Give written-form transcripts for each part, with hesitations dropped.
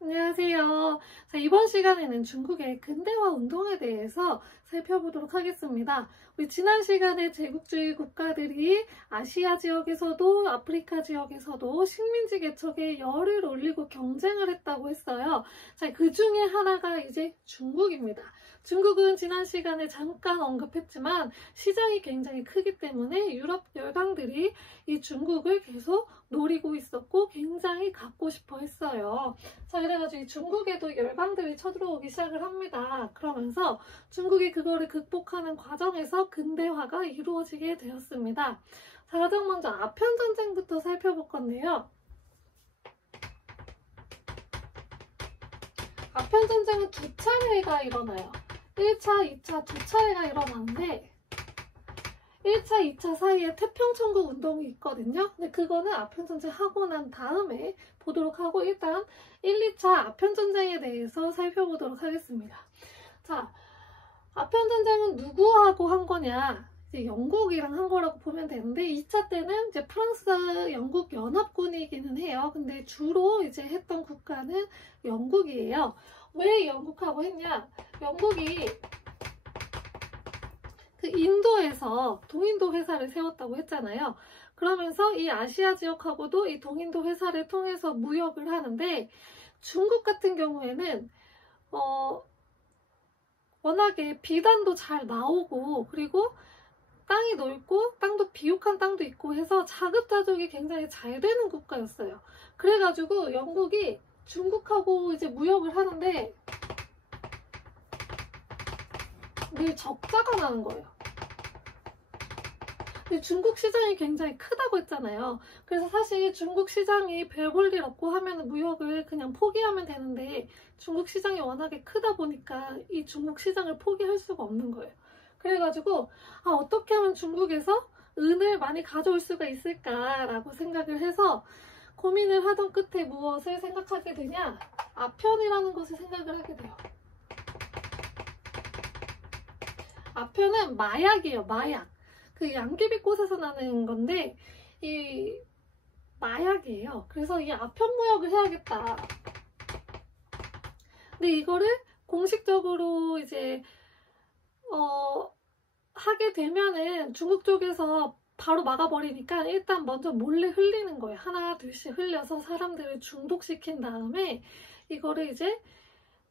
안녕하세요. 자, 이번 시간에는 중국의 근대화 운동에 대해서 살펴보도록 하겠습니다. 우리 지난 시간에 제국주의 국가들이 아시아 지역에서도 아프리카 지역에서도 식민지 개척에 열을 올리고 경쟁을 했다고 했어요. 자, 그 중에 하나가 이제 중국입니다. 중국은 지난 시간에 잠깐 언급했지만 시장이 굉장히 크기 때문에 유럽 열강들이 이 중국을 계속 노리고 있었고 굉장히 갖고 싶어 했어요. 자, 그래가지고 중국에도 열강들이 쳐들어오기 시작을 합니다. 그러면서 중국이 그거를 극복하는 과정에서 근대화가 이루어지게 되었습니다. 자, 가장 먼저 아편전쟁부터 살펴볼 건데요. 아편전쟁은 두 차례가 일어나요. 1차, 2차 두 차례가 일어나는데 1차, 2차 사이에 태평천국 운동이 있거든요. 근데 그거는 아편전쟁 하고 난 다음에 보도록 하고 일단 1, 2차 아편전쟁에 대해서 살펴보도록 하겠습니다. 자, 아편전쟁은 누구하고 한 거냐? 이제 영국이랑 한 거라고 보면 되는데 2차 때는 이제 프랑스, 영국 연합군이기는 해요. 근데 주로 이제 했던 국가는 영국이에요. 왜 영국하고 했냐? 영국이 그 인도에서 동인도 회사를 세웠다고 했잖아요. 그러면서 이 아시아 지역하고도 이 동인도 회사를 통해서 무역을 하는데 중국 같은 경우에는 워낙에 비단도 잘 나오고 그리고 땅이 넓고 땅도 비옥한 땅도 있고 해서 자급자족이 굉장히 잘 되는 국가였어요. 그래가지고 영국이 중국하고 이제 무역을 하는데 늘 적자가 나는 거예요. 근데 중국 시장이 굉장히 크다고 했잖아요. 그래서 사실 중국 시장이 별 볼 일 없고 하면 무역을 그냥 포기하면 되는데 중국 시장이 워낙에 크다 보니까 이 중국 시장을 포기할 수가 없는 거예요. 그래가지고 어떻게 하면 중국에서 은을 많이 가져올 수가 있을까라고 생각을 해서 고민을 하던 끝에 무엇을 생각하게 되냐? 아편이라는 것을 생각을 하게 돼요. 아편은 마약이에요. 마약. 그 양귀비꽃에서 나는 건데 이 마약이에요. 그래서 이 아편 무역을 해야겠다. 근데 이거를 공식적으로 이제 하게 되면은 중국 쪽에서 바로 막아버리니까 일단 먼저 몰래 흘리는 거예요. 하나 둘씩 흘려서 사람들을 중독시킨 다음에 이거를 이제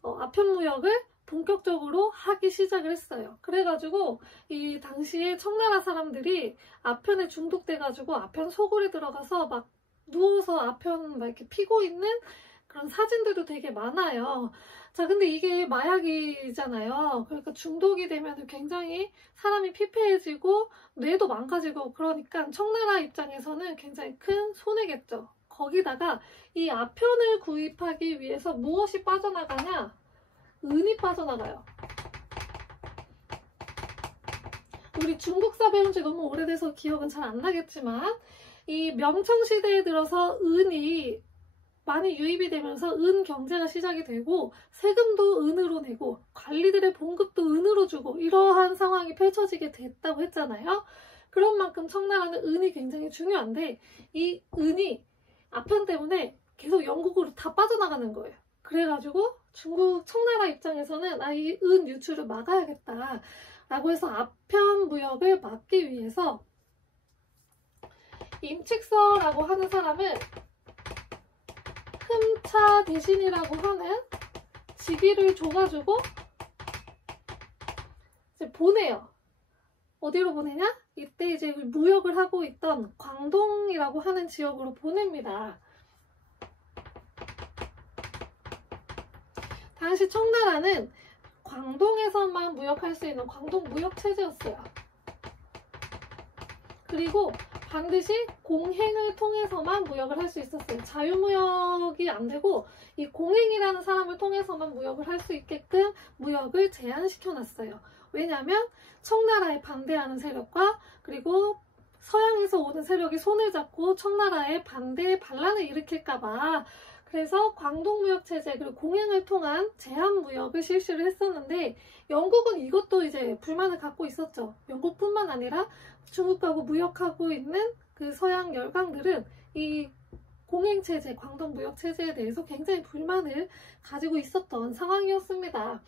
아편 무역을 본격적으로 하기 시작을 했어요. 그래가지고 이 당시에 청나라 사람들이 아편에 중독돼가지고 아편 소굴에 들어가서 막 누워서 아편 막 이렇게 피고 있는 그런 사진들도 되게 많아요. 자, 근데 이게 마약이잖아요. 그러니까 중독이 되면 굉장히 사람이 피폐해지고 뇌도 망가지고 그러니까 청나라 입장에서는 굉장히 큰 손해겠죠. 거기다가 이 아편을 구입하기 위해서 무엇이 빠져나가냐? 은이 빠져나가요. 우리 중국사 배운 지 너무 오래돼서 기억은 잘 안 나겠지만 이 명청시대에 들어서 은이 많이 유입이 되면서 은 경제가 시작이 되고 세금도 은으로 내고 관리들의 봉급도 은으로 주고 이러한 상황이 펼쳐지게 됐다고 했잖아요. 그런 만큼 청나라는 은이 굉장히 중요한데 이 은이 아편 때문에 계속 영국으로 다 빠져나가는 거예요. 그래가지고 중국 청나라 입장에서는 이 은 유출을 막아야겠다 라고 해서 아편 무역을 막기 위해서 임칙서라고 하는 사람을 흠차 대신이라고 하는 직위를 줘가지고 이제 보내요. 어디로 보내냐? 이때 이제 무역을 하고 있던 광동이라고 하는 지역으로 보냅니다. 당시 청나라는 광동에서만 무역할 수 있는 광동 무역체제였어요. 그리고 반드시 공행을 통해서만 무역을 할 수 있었어요. 자유무역이 안 되고 이 공행이라는 사람을 통해서만 무역을 할 수 있게끔 무역을 제한시켜 놨어요. 왜냐하면 청나라에 반대하는 세력과 그리고 서양에서 오는 세력이 손을 잡고 청나라의 반대 반란을 일으킬까봐 그래서 광동무역체제 그리고 공행을 통한 제한무역을 실시를 했었는데 영국은 이것도 이제 불만을 갖고 있었죠. 영국뿐만 아니라 중국하고 무역하고 있는 그 서양 열강들은 이 공행체제, 광동무역체제에 대해서 굉장히 불만을 가지고 있었던 상황이었습니다.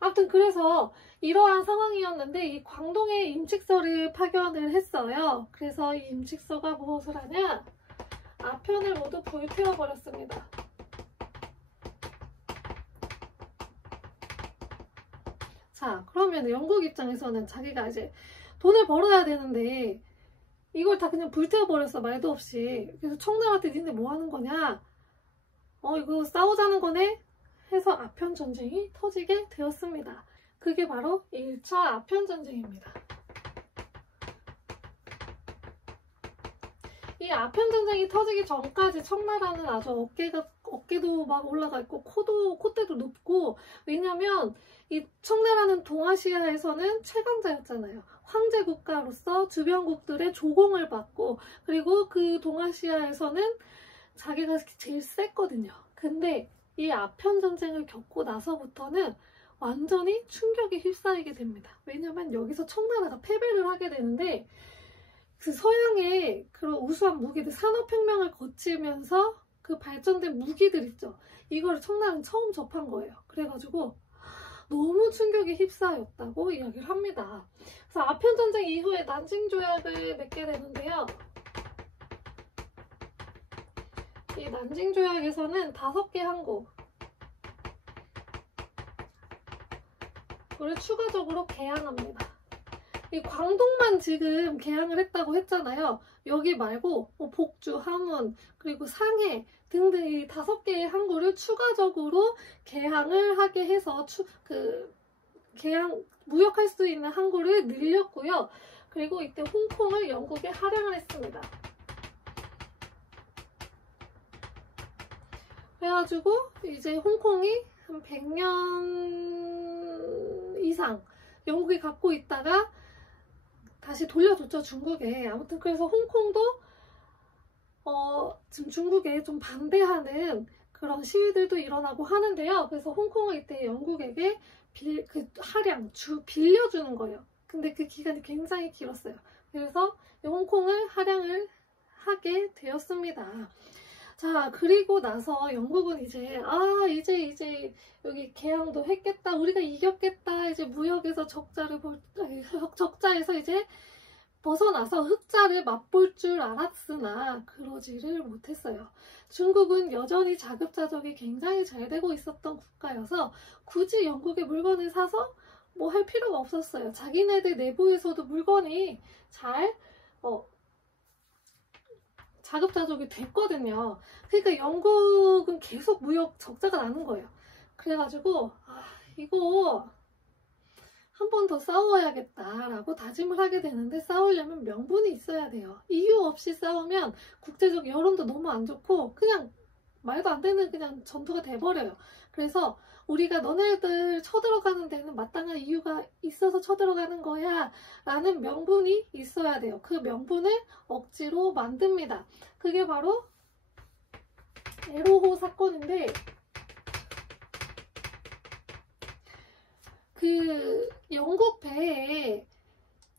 아무튼 그래서 이러한 상황이었는데 이 광동에 임칙서를 파견을 했어요. 그래서 이 임칙서가 무엇을 하냐? 아편을 모두 불태워버렸습니다. 자, 그러면 영국 입장에서는 자기가 이제 돈을 벌어야 되는데 이걸 다 그냥 불태워버렸어, 말도 없이. 그래서 청나라한테 니네 뭐 하는 거냐? 이거 싸우자는 거네? 해서 아편 전쟁이 터지게 되었습니다. 그게 바로 1차 아편 전쟁입니다. 이 아편 전쟁이 터지기 전까지 청나라는 아주 어깨도 막 올라가 있고 콧대도 높고, 왜냐면 이 청나라는 동아시아에서는 최강자였잖아요. 황제 국가로서 주변국들의 조공을 받고, 그리고 그 동아시아에서는 자기가 제일 셌거든요. 근데 이 아편 전쟁을 겪고 나서부터는 완전히 충격에 휩싸이게 됩니다. 왜냐면 여기서 청나라가 패배를 하게 되는데, 그 서양의 그런 우수한 무기들, 산업혁명을 거치면서 그 발전된 무기들 있죠. 이걸 청나라는 처음 접한 거예요. 그래가지고 너무 충격에 휩싸였다고 이야기를 합니다. 그래서 아편전쟁 이후에 난징조약을 맺게 되는데요. 이 난징조약에서는 5개 항구를 추가적으로 개항합니다. 이 광동만 지금 개항을 했다고 했잖아요. 여기 말고 복주, 함운, 그리고 상해 등등 이 5개의 항구를 추가적으로 개항을 하게 해서 무역할 수 있는 항구를 늘렸고요. 그리고 이때 홍콩을 영국에 할양을 했습니다. 그래가지고 이제 홍콩이 한 100년 이상 영국이 갖고 있다가 다시 돌려줬죠, 중국에. 아무튼 그래서 홍콩도 지금 중국에 좀 반대하는 그런 시위들도 일어나고 하는데요. 그래서 홍콩은 이때 영국에게 빌려주는 거예요. 근데 그 기간이 굉장히 길었어요. 그래서 홍콩을 할양을 하게 되었습니다. 자, 그리고 나서 영국은 이제 이제 여기 개항도 했겠다, 우리가 이겼겠다, 이제 무역에서 적자에서 이제 벗어나서 흑자를 맛볼 줄 알았으나 그러지를 못했어요. 중국은 여전히 자급자족이 굉장히 잘 되고 있었던 국가여서 굳이 영국의 물건을 사서 뭐 할 필요가 없었어요. 자기네들 내부에서도 물건이 잘 자급자족이 됐거든요. 그러니까 영국은 계속 무역 적자가 나는 거예요. 그래가지고 이거 한 번 더 싸워야겠다라고 다짐을 하게 되는데, 싸우려면 명분이 있어야 돼요. 이유 없이 싸우면 국제적 여론도 너무 안 좋고 그냥 말도 안 되는 그냥 전투가 돼버려요. 그래서 우리가 너네들 쳐들어가는 데는 마땅한 이유가 있어서 쳐들어가는 거야 라는 명분이 있어야 돼요. 그 명분을 억지로 만듭니다. 그게 바로 에로호 사건인데, 그 영국 배에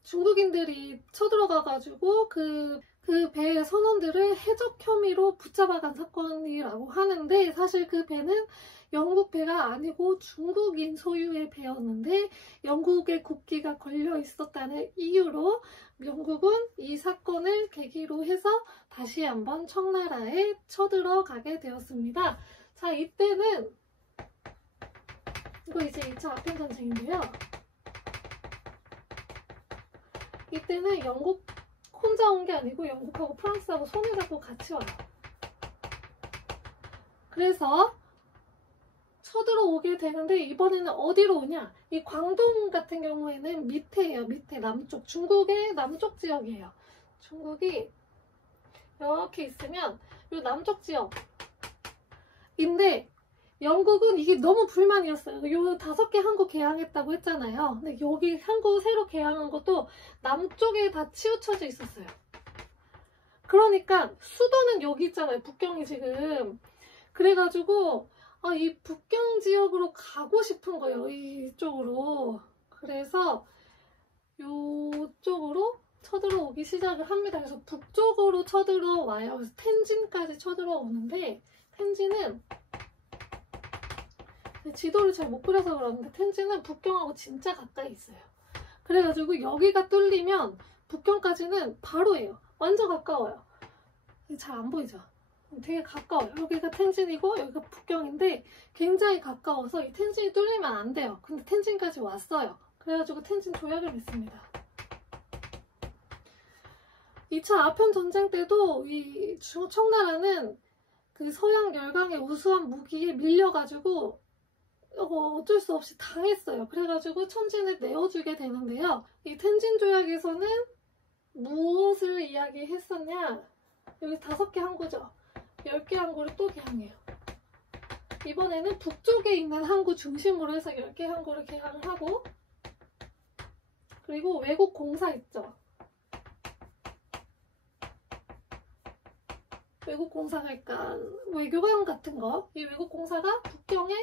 중국인들이 쳐들어가가지고 그 배의 선원들을 해적 혐의로 붙잡아간 사건이라고 하는데, 사실 그 배는 영국 배가 아니고 중국인 소유의 배였는데 영국의 국기가 걸려 있었다는 이유로 영국은 이 사건을 계기로 해서 다시 한번 청나라에 쳐들어가게 되었습니다. 자, 이때는 이거 이제 2차 아편 전쟁인데요. 이때는 영국 혼자 온 게 아니고 영국하고 프랑스하고 손을 잡고 같이 와요. 그래서 쳐들어오게 되는데, 이번에는 어디로 오냐? 이 광동 같은 경우에는 밑에예요. 밑에 남쪽, 중국의 남쪽 지역이에요. 중국이 이렇게 있으면 이 남쪽 지역인데, 영국은 이게 너무 불만이었어요. 요 5개 항구 개항했다고 했잖아요. 근데 여기 항구 새로 개항한 것도 남쪽에 다 치우쳐져 있었어요. 그러니까 수도는 여기 있잖아요. 북경이 지금. 그래가지고 이 북경 지역으로 가고 싶은 거예요. 이쪽으로. 그래서 이쪽으로 쳐들어오기 시작을 합니다. 그래서 북쪽으로 쳐들어와요. 그래서 텐진까지 쳐들어오는데, 텐진은 지도를 잘 못 그려서 그러는데 텐진은 북경하고 진짜 가까이 있어요. 그래가지고 여기가 뚫리면 북경까지는 바로예요. 완전 가까워요. 잘 안 보이죠? 되게 가까워요. 여기가 텐진이고 여기가 북경인데 굉장히 가까워서 이 텐진이 뚫리면 안 돼요. 근데 텐진까지 왔어요. 그래가지고 텐진 조약을 맺습니다. 2차 아편 전쟁 때도 이 청나라는 그 서양 열강의 우수한 무기에 밀려가지고 어쩔 수 없이 당했어요. 그래가지고 천진을 내어주게 되는데요. 이 텐진 조약에서는 무엇을 이야기했었냐? 여기 5개 항구죠. 10개 항구를 또 개항해요. 이번에는 북쪽에 있는 항구 중심으로 해서 10개 항구를 개항을 하고, 그리고 외국 공사 있죠. 외국 공사가 그러니까 외교관 같은 거, 이 외국 공사가 북경에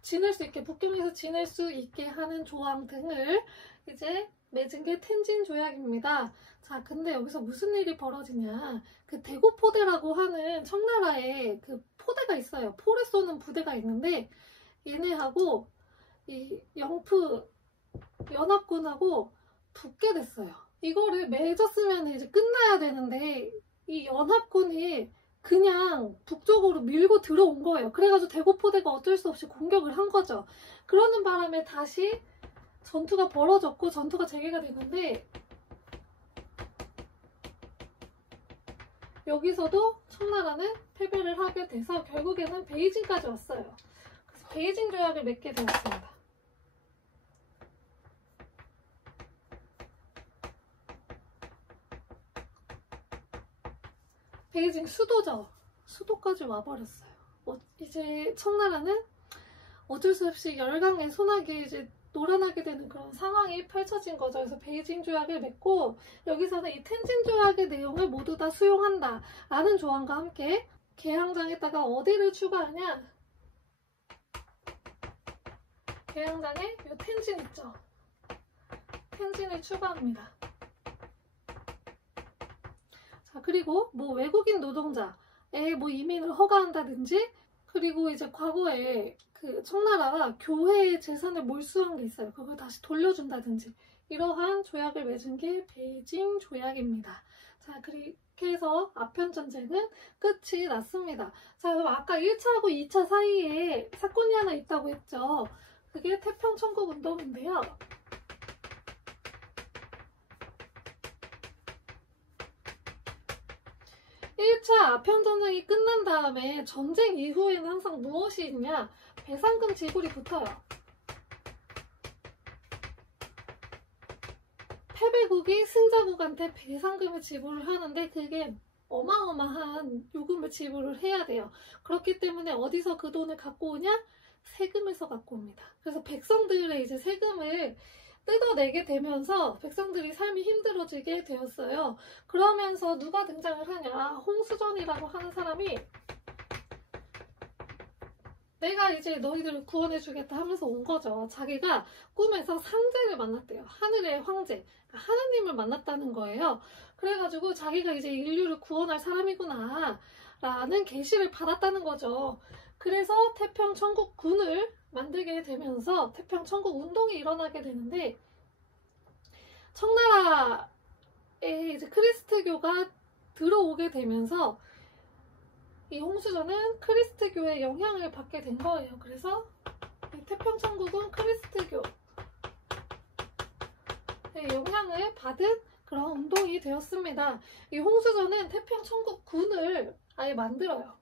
지낼 수 있게, 북경에서 지낼 수 있게 하는 조항 등을 이제 맺은 게 텐진 조약입니다. 자, 근데 여기서 무슨 일이 벌어지냐? 그 대구포대라고 하는 청나라에 그 포대가 있어요. 포를 쏘는 부대가 있는데 얘네하고 이 영프 연합군하고 붙게 됐어요. 이거를 맺었으면 이제 끝나야 되는데 이 연합군이 그냥 북쪽으로 밀고 들어온 거예요. 그래가지고 대구포대가 어쩔 수 없이 공격을 한 거죠. 그러는 바람에 다시 전투가 벌어졌고 전투가 재개가 되는데 여기서도 청나라는 패배를 하게 돼서 결국에는 베이징까지 왔어요. 그래서 베이징 조약을 맺게 되었습니다. 베이징 수도죠. 수도까지 와버렸어요. 이제 청나라는 어쩔 수 없이 열강의 소나기에 이제 놀아나게 되는 그런 상황이 펼쳐진 거죠. 그래서 베이징 조약을 맺고 여기서는 이 텐진 조약의 내용을 모두 다 수용한다 라는 조항과 함께 개항장에다가 어디를 추가하냐? 개항장에 이 텐진 있죠. 텐진을 추가합니다. 자, 그리고 뭐 외국인 노동자의 뭐 이민을 허가한다든지, 그리고 이제 과거에 그 청나라가 교회의 재산을 몰수한 게 있어요. 그걸 다시 돌려준다든지 이러한 조약을 맺은 게 베이징 조약입니다. 자, 그렇게 해서 아편 전쟁은 끝이 났습니다. 자, 그럼 아까 1차하고 2차 사이에 사건이 하나 있다고 했죠. 그게 태평천국운동인데요. 1차 아편전쟁이 끝난 다음에 전쟁 이후에는 항상 무엇이 있냐? 배상금 지불이 붙어요. 패배국이 승자국한테 배상금을 지불을 하는데 그게 어마어마한 요금을 지불을 해야 돼요. 그렇기 때문에 어디서 그 돈을 갖고 오냐? 세금에서 갖고 옵니다. 그래서 백성들의 이제 세금을 뜯어내게 되면서 백성들이 삶이 힘들어지게 되었어요. 그러면서 누가 등장을 하냐? 홍수전이라고 하는 사람이 내가 이제 너희들을 구원해주겠다 하면서 온 거죠. 자기가 꿈에서 상제를 만났대요. 하늘의 황제, 하느님을 만났다는 거예요. 그래가지고 자기가 이제 인류를 구원할 사람이구나 라는 계시를 받았다는 거죠. 그래서 태평천국군을 만들게 되면서 태평천국 운동이 일어나게 되는데, 청나라에 이제 크리스트교가 들어오게 되면서 이 홍수전은 크리스트교의 영향을 받게 된 거예요. 그래서 이 태평천국은 크리스트교의 영향을 받은 그런 운동이 되었습니다. 이 홍수전은 태평천국군을 아예 만들어요.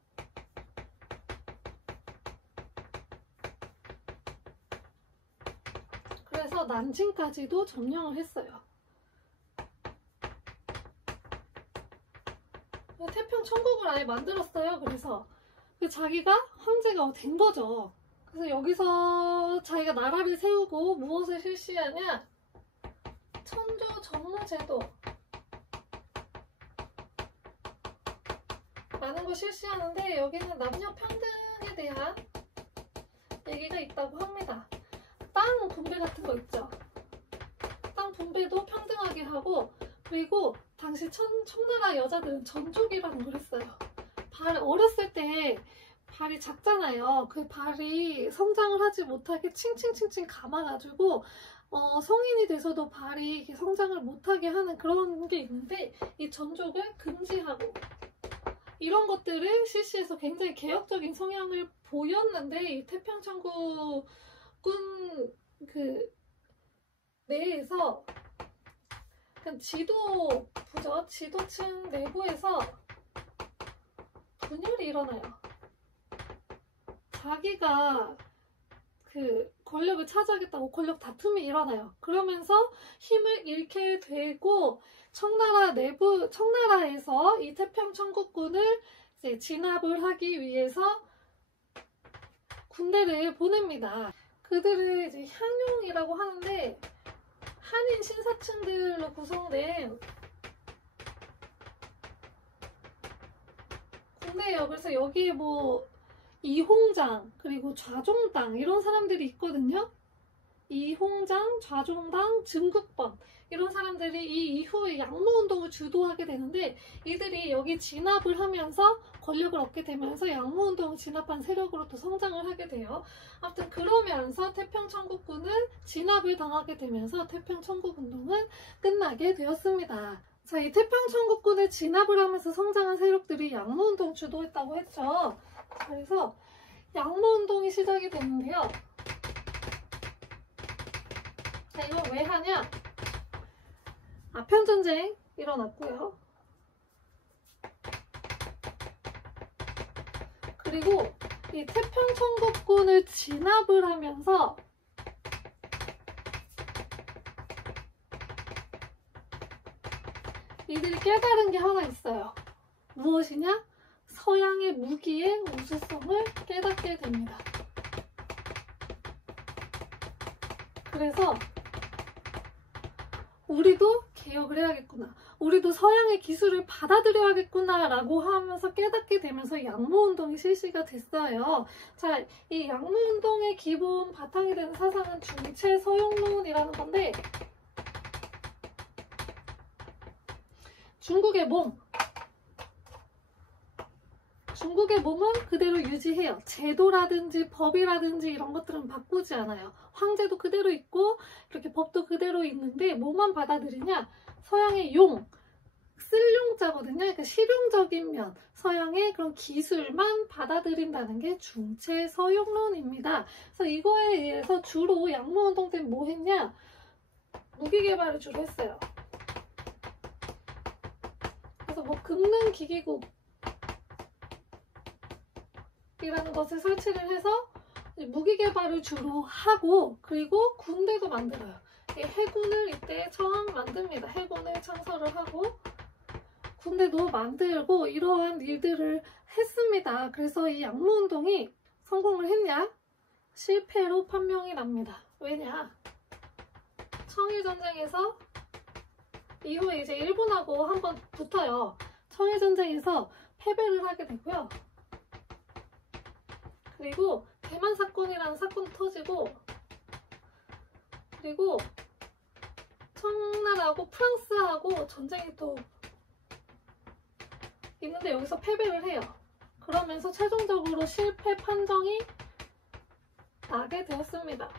그래서 난징까지도 점령을 했어요. 태평천국을 아예 만들었어요. 그래서 자기가 황제가 된 거죠. 그래서 여기서 자기가 나라를 세우고 무엇을 실시하냐? 천조 정무제도 라는 걸 실시하는데, 여기는 남녀 평등에 대한 얘기가 있다고 합니다. 땅 분배 같은 거 있죠. 분배도 평등하게 하고, 그리고 당시 청나라 여자들은 전족이라는 걸 했어요. 어렸을 때 발이 작잖아요. 그 발이 성장을 하지 못하게 칭칭칭칭 감아가지고 성인이 돼서도 발이 성장을 못하게 하는 그런 게 있는데, 이 전족을 금지하고 이런 것들을 실시해서 굉장히 개혁적인 성향을 보였는데, 이 태평천국군 그 내에서 지도부죠. 지도층 내부에서 분열이 일어나요. 자기가 그 권력을 차지하겠다고 권력 다툼이 일어나요. 그러면서 힘을 잃게 되고, 청나라에서 이 태평천국군을 이제 진압을 하기 위해서 군대를 보냅니다. 그들을 이제 향용이라고 하는데, 한인 신사층들로 구성된 군대예요. 그래서 여기에 뭐 이홍장, 그리고 좌종당 이런 사람들이 있거든요. 이홍장, 좌종당, 증국번 이런 사람들이 이 이후에 양모운동을 주도하게 되는데, 이들이 여기 진압을 하면서 권력을 얻게 되면서 양모운동을 진압한 세력으로 또 성장을 하게 돼요. 아무튼 그러면서 태평천국군은 진압을 당하게 되면서 태평천국운동은 끝나게 되었습니다. 자, 이 태평천국군을 진압을 하면서 성장한 세력들이 양모운동 주도했다고 했죠. 그래서 양모운동이 시작이 됐는데요. 자, 이걸 왜 하냐? 아편전쟁 일어났고요. 그리고 이 태평천국군을 진압을 하면서 이들이 깨달은 게 하나 있어요. 무엇이냐? 서양의 무기의 우수성을 깨닫게 됩니다. 그래서 우리도 개혁을 해야겠구나, 우리도 서양의 기술을 받아들여야겠구나 라고 하면서 깨닫게 되면서 양모운동이 실시가 됐어요. 자, 이 양모운동의 기본 바탕이 되는 사상은 중체서용론이라는 건데, 중국의 몸은 그대로 유지해요. 제도라든지 법이라든지 이런 것들은 바꾸지 않아요. 황제도 그대로 있고 이렇게 법도 그대로 있는데, 뭐만 받아들이냐? 서양의 쓸용자거든요. 그러니까 실용적인 면, 서양의 그런 기술만 받아들인다는 게 중체서용론입니다. 그래서 이거에 의해서 주로 양모운동 때는 뭐 했냐? 무기 개발을 주로 했어요. 그래서 뭐 금능기기국 이라는 것을 설치를 해서 무기 개발을 주로 하고, 그리고 군대도 만들어요. 해군을 이때 처음 만듭니다. 해군을 창설을 하고 군대도 만들고 이러한 일들을 했습니다. 그래서 이 양모운동이 성공을 했냐? 실패로 판명이 납니다. 왜냐? 청일전쟁에서 이후에 이제 일본하고 한번 붙어요. 청일전쟁에서 패배를 하게 되고요. 그리고 대만 사건이라는 사건이 터지고, 그리고 청나라하고 프랑스하고 전쟁이 또 있는데 여기서 패배를 해요. 그러면서 최종적으로 실패 판정이 나게 되었습니다.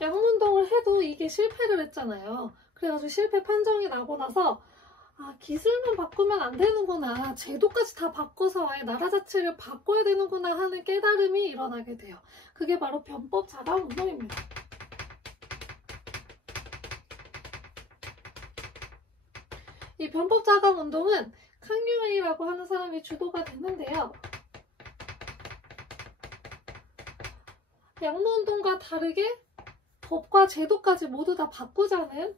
양모운동을 해도 이게 실패를 했잖아요. 그래가지고 실패 판정이 나고 나서 기술만 바꾸면 안 되는구나, 제도까지 다 바꿔서 아예 나라 자체를 바꿔야 되는구나 하는 깨달음이 일어나게 돼요. 그게 바로 변법 자강 운동입니다. 이 변법 자강 운동은 캉유웨이라고 하는 사람이 주도가 됐는데요. 양모운동과 다르게 법과 제도까지 모두 다 바꾸자는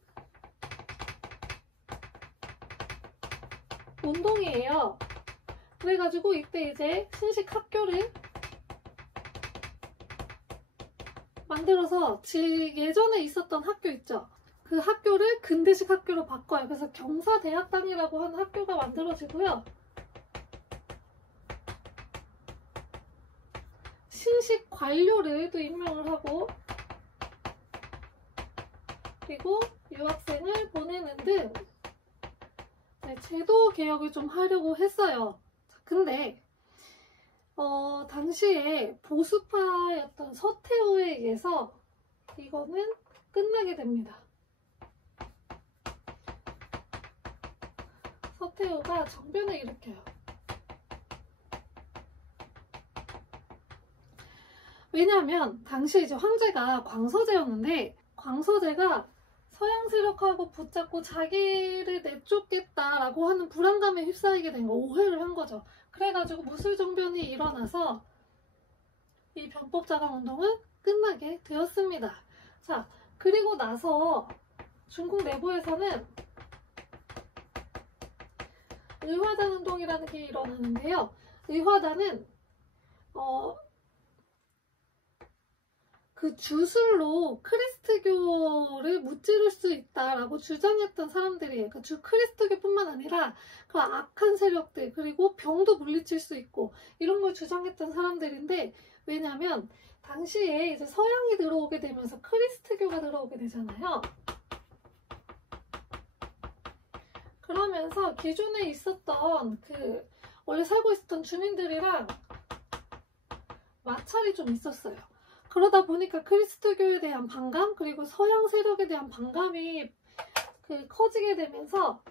운동이에요. 그래가지고 이때 이제 신식 학교를 만들어서 예전에 있었던 학교 있죠. 그 학교를 근대식 학교로 바꿔요. 그래서 경사대학당이라고 하는 학교가 만들어지고요. 신식 관료를 또 임명을 하고, 그리고 유학생을 보내는 등 제도 개혁을 좀 하려고 했어요. 근데 당시에 보수파였던 서태후에 의해서 이거는 끝나게 됩니다. 서태후가 정변을 일으켜요. 왜냐하면 당시 이제 황제가 광서제였는데, 광서제가 서양 세력하고 붙잡고 자기를 내쫓겠다라고 하는 불안감에 휩싸이게 된 거, 오해를 한 거죠. 그래가지고 무술정변이 일어나서 이 변법자강운동은 끝나게 되었습니다. 자, 그리고 나서 중국 내부에서는 의화단 운동이라는 게 일어나는데요. 의화단은 그 주술로 크리스트교를 무찌를 수 있다라고 주장했던 사람들이에요. 그러니까 크리스트교뿐만 아니라 그 악한 세력들, 그리고 병도 물리칠 수 있고 이런 걸 주장했던 사람들인데, 왜냐면 당시에 이제 서양이 들어오게 되면서 크리스트교가 들어오게 되잖아요. 그러면서 기존에 있었던 원래 살고 있었던 주민들이랑 마찰이 좀 있었어요. 그러다 보니까 크리스트교에 대한 반감, 그리고 서양 세력에 대한 반감이 커지게 되면서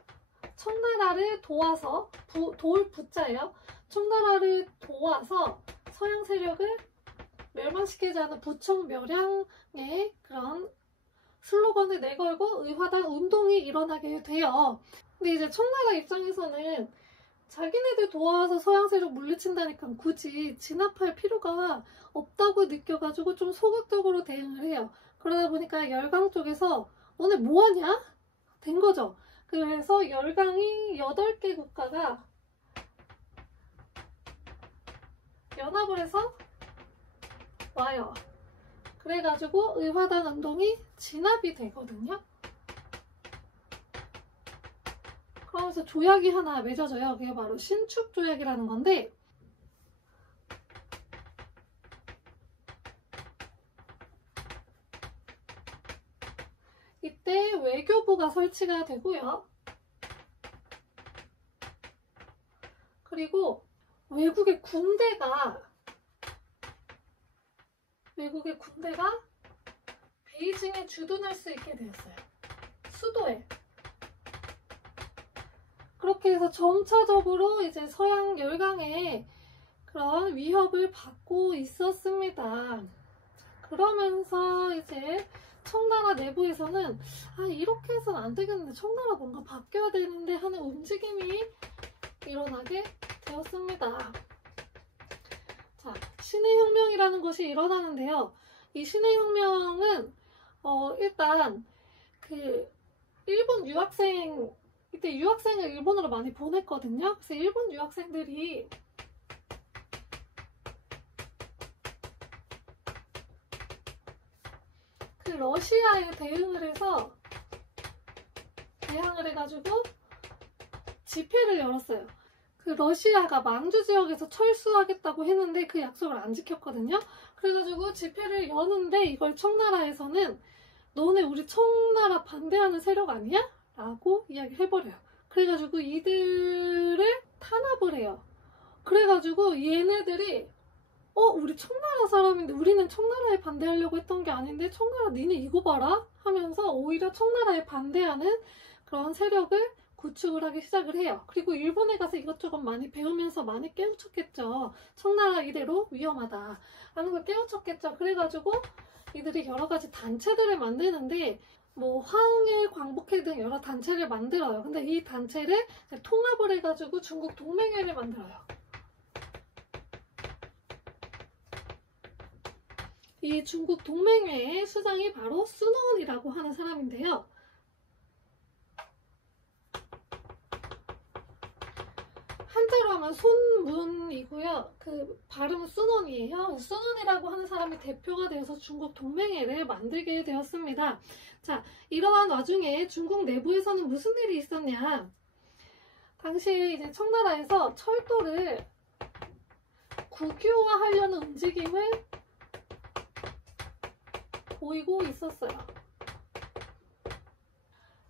청나라를 도와서, 도울 부자예요. 청나라를 도와서 서양 세력을 멸망시키지 않은 부청 멸양의 그런 슬로건을 내걸고 의화단 운동이 일어나게 돼요. 근데 이제 청나라 입장에서는 자기네들 도와서 서양 세력 물리친다니까 굳이 진압할 필요가 없다고 느껴가지고 좀 소극적으로 대응을 해요. 그러다 보니까 열강 쪽에서 너네 뭐하냐? 된 거죠. 그래서 열강이 8개 국가가 연합을 해서 와요. 그래가지고 의화단 운동이 진압이 되거든요. 그러면서 조약이 하나 맺어져요. 그게 바로 신축조약이라는 건데, 이때 외교부가 설치가 되고요. 그리고 외국의 군대가 베이징에 주둔할 수 있게 되었어요. 수도에. 그렇게 해서 점차적으로 이제 서양 열강의 그런 위협을 받고 있었습니다. 그러면서 이제 청나라 내부에서는 이렇게 해서는 안 되겠는데, 청나라 뭔가 바뀌어야 되는데 하는 움직임이 일어나게 되었습니다. 자, 신의 혁명이라는 것이 일어나는데요. 이 신의 혁명은 일단 일본 유학생, 이때 유학생을 일본으로 많이 보냈거든요. 그래서 일본 유학생들이 러시아에 대응을 해가지고 집회를 열었어요. 러시아가 만주 지역에서 철수하겠다고 했는데 그 약속을 안 지켰거든요. 그래가지고 집회를 여는데, 이걸 청나라에서는 너네 우리 청나라 반대하는 세력 아니야? 라고 이야기를 해버려요. 그래가지고 이들을 탄압을 해요. 그래가지고 얘네들이 우리 청나라 사람인데 우리는 청나라에 반대하려고 했던 게 아닌데 청나라 니네 이거 봐라? 하면서 오히려 청나라에 반대하는 그런 세력을 구축을 하기 시작을 해요. 그리고 일본에 가서 이것저것 많이 배우면서 많이 깨우쳤겠죠. 청나라 이대로 위험하다 하는 걸 깨우쳤겠죠. 그래가지고 이들이 여러 가지 단체들을 만드는데, 화응회, 광복회 등 여러 단체를 만들어요. 근데 이 단체를 통합을 해가지고 중국 동맹회를 만들어요. 이 중국 동맹회의 수장이 바로 순원이라고 하는 사람인데요. 한자로 하면 손문이고요. 발음은 순원이에요. 순원이라고 하는 사람이 대표가 되어서 중국 동맹회를 만들게 되었습니다. 자, 이러한 와중에 중국 내부에서는 무슨 일이 있었냐? 당시 이제 청나라에서 철도를 국유화하려는 움직임을 보이고 있었어요.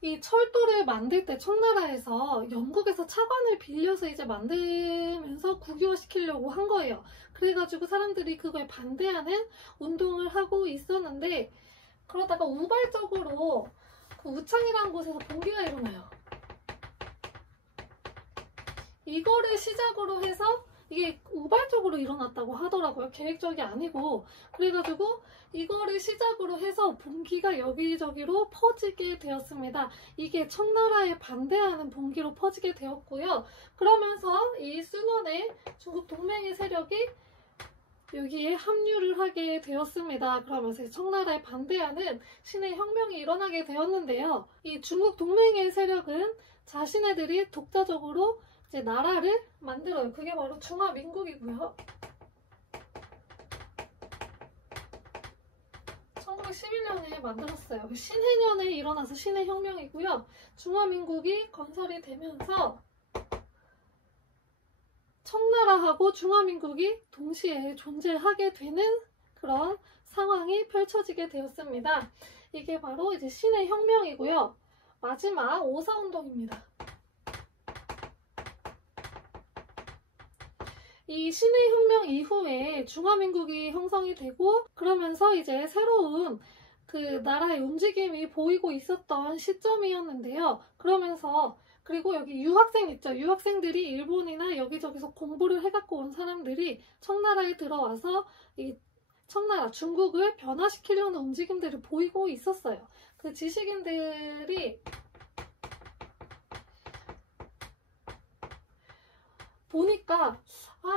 이 철도를 만들 때 청나라에서 영국에서 차관을 빌려서 이제 만들면서 국유화시키려고 한 거예요. 그래가지고 사람들이 그거에 반대하는 운동을 하고 있었는데, 그러다가 우발적으로 그 우창이라는 곳에서 봉기가 일어나요. 이거를 시작으로 해서 이게 우발적으로 일어났다고 하더라고요. 계획적이 아니고. 그래가지고 이거를 시작으로 해서 봉기가 여기저기로 퍼지게 되었습니다. 이게 청나라에 반대하는 봉기로 퍼지게 되었고요. 그러면서 이 순원의 중국 동맹의 세력이 여기에 합류를 하게 되었습니다. 그러면서 청나라에 반대하는 신의 혁명이 일어나게 되었는데요. 이 중국 동맹의 세력은 자신네들이 독자적으로 이제 나라를 만들어요. 그게 바로 중화민국이고요. 1911년에 만들었어요. 신해년에 일어나서 신해혁명이고요. 중화민국이 건설이 되면서 청나라하고 중화민국이 동시에 존재하게 되는 그런 상황이 펼쳐지게 되었습니다. 이게 바로 이제 신해혁명이고요. 마지막 오사운동입니다. 이 신해혁명 이후에 중화민국이 형성이 되고, 그러면서 이제 새로운 그 나라의 움직임이 보이고 있었던 시점이었는데요. 그러면서 그리고 여기 유학생 있죠. 유학생들이 일본이나 여기저기서 공부를 해갖고 온 사람들이 청나라에 들어와서 이 청나라, 중국을 변화시키려는 움직임들을 보이고 있었어요. 그 지식인들이 보니까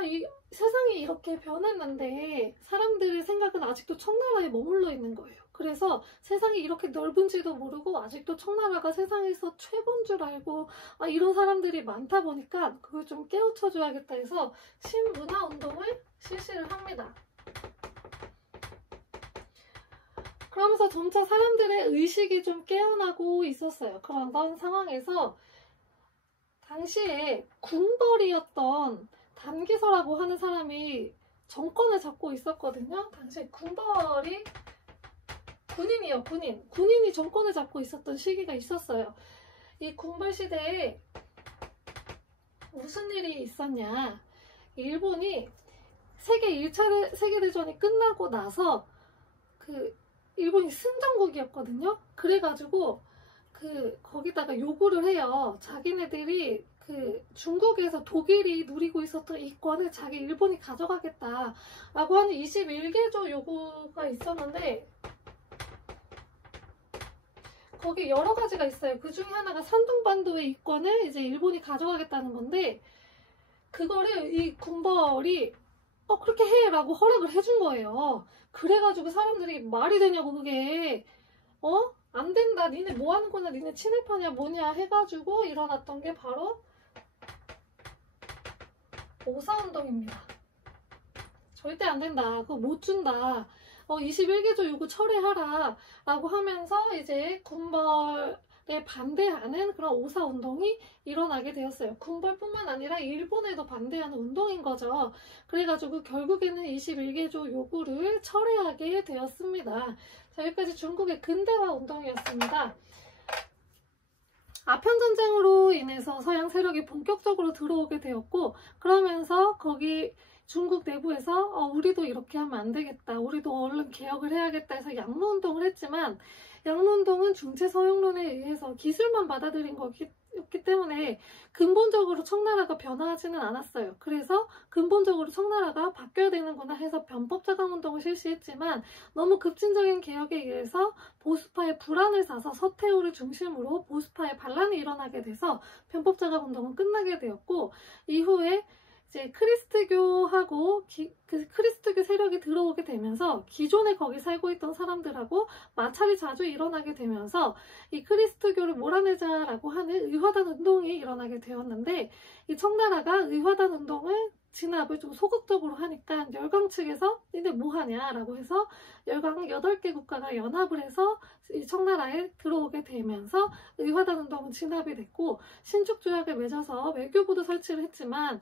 이 세상이 이렇게 변했는데 사람들의 생각은 아직도 청나라에 머물러 있는 거예요. 그래서 세상이 이렇게 넓은지도 모르고 아직도 청나라가 세상에서 최고인 줄 알고 이런 사람들이 많다 보니까 그걸 좀 깨우쳐줘야겠다 해서 신문화운동을 실시를 합니다. 그러면서 점차 사람들의 의식이 좀 깨어나고 있었어요. 그런 상황에서 당시에 군벌이었던 단기서라고 하는 사람이 정권을 잡고 있었거든요. 당시에 군벌이 군인이요, 군인이 정권을 잡고 있었던 시기가 있었어요. 이 군벌 시대에 무슨 일이 있었냐? 일본이 세계 1차 세계대전이 끝나고 나서 일본이 승전국이었거든요. 그래가지고 거기다가 요구를 해요. 자기네들이 중국에서 독일이 누리고 있었던 이권을 일본이 가져가겠다 라고 하는 21개조 요구가 있었는데, 거기 여러 가지가 있어요. 그 중에 하나가 산둥반도의 이권을 이제 일본이 가져가겠다는 건데, 그거를 이 군벌이 그렇게 해 라고 허락을 해준 거예요. 그래가지고 사람들이 말이 되냐고, 그게 안 된다, 니네 뭐 하는 거냐, 니네 친일파냐 뭐냐 해가지고 일어났던 게 바로 오사운동입니다. 절대 안 된다, 그거 못 준다, 21개조 요구 철회하라 라고 하면서 이제 군벌에 반대하는 그런 오사운동이 일어나게 되었어요. 군벌뿐만 아니라 일본에도 반대하는 운동인 거죠. 그래가지고 결국에는 21개조 요구를 철회하게 되었습니다. 자, 여기까지 중국의 근대화 운동이었습니다. 아편전쟁으로 인해서 서양 세력이 본격적으로 들어오게 되었고, 그러면서 거기 중국 내부에서 우리도 이렇게 하면 안 되겠다, 우리도 얼른 개혁을 해야겠다 해서 양로운동을 했지만, 양로운동은 중체서용론에 의해서 기술만 받아들인 거였기 때문에 근본적으로 청나라가 변화하지는 않았어요. 그래서 근본적으로 청나라가 바뀌어야 되는구나 해서 변법자강운동을 실시했지만, 너무 급진적인 개혁에 의해서 보수파의 불안을 사서 서태후를 중심으로 보수파의 반란이 일어나게 돼서 변법자강운동은 끝나게 되었고, 이후에 이제 크리스트교하고 크리스트교 세력이 들어오게 되면서 기존에 거기 살고 있던 사람들하고 마찰이 자주 일어나게 되면서 이 크리스트교를 몰아내자라고 하는 의화단 운동이 일어나게 되었는데, 이 청나라가 의화단 운동을 진압을 좀 소극적으로 하니까 열강 측에서 니네 뭐하냐 라고 해서 열강 8개 국가가 연합을 해서 이 청나라에 들어오게 되면서 의화단 운동은 진압이 됐고, 신축조약을 맺어서 외교부도 설치를 했지만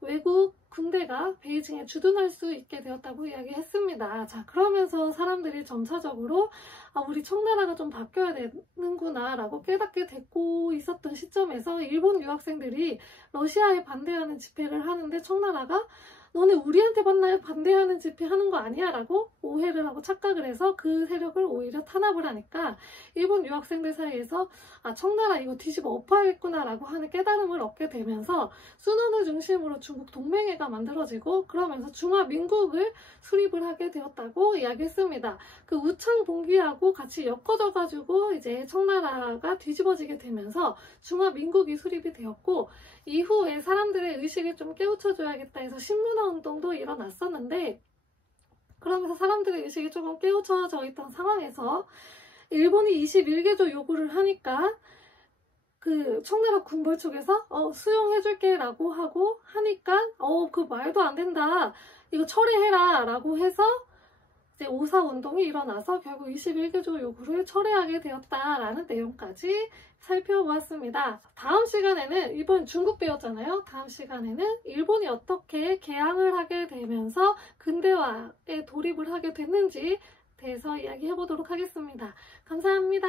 외국 군대가 베이징에 주둔할 수 있게 되었다고 이야기했습니다. 자, 그러면서 사람들이 점차적으로 우리 청나라가 좀 바뀌어야 되는구나 라고 깨닫게 됐고 있었던 시점에서 일본 유학생들이 러시아에 반대하는 집회를 하는데 청나라가 너네 우리한테 반대하는 집회 하는 거 아니야? 라고 오해를 하고 착각을 해서 그 세력을 오히려 탄압을 하니까 일본 유학생들 사이에서 청나라 이거 뒤집어 엎어야겠구나 라고 하는 깨달음을 얻게 되면서 순원을 중심으로 중국 동맹회가 만들어지고 그러면서 중화민국을 수립을 하게 되었다고 이야기했습니다. 그 우창 봉기하고 같이 엮어져 가지고 이제 청나라가 뒤집어지게 되면서 중화민국이 수립이 되었고 이후에 사람들의 의식을 좀 깨우쳐줘야겠다 해서 신문화 운동도 일어났었는데 그러면서 사람들의 의식이 조금 깨우쳐져 있던 상황에서 일본이 21개조 요구를 하니까 그 청나라 군벌 쪽에서 수용해줄게 라고 하고 하니까 그 말도 안 된다 이거 철회해라 라고 해서 이제 오사운동이 일어나서 결국 21개조 요구를 철회하게 되었다라는 내용까지 살펴보았습니다. 다음 시간에는 이번 중국 배웠잖아요. 다음 시간에는 일본이 어떻게 개항을 하게 되면서 근대화에 돌입을 하게 됐는지 대해서 이야기해보도록 하겠습니다. 감사합니다.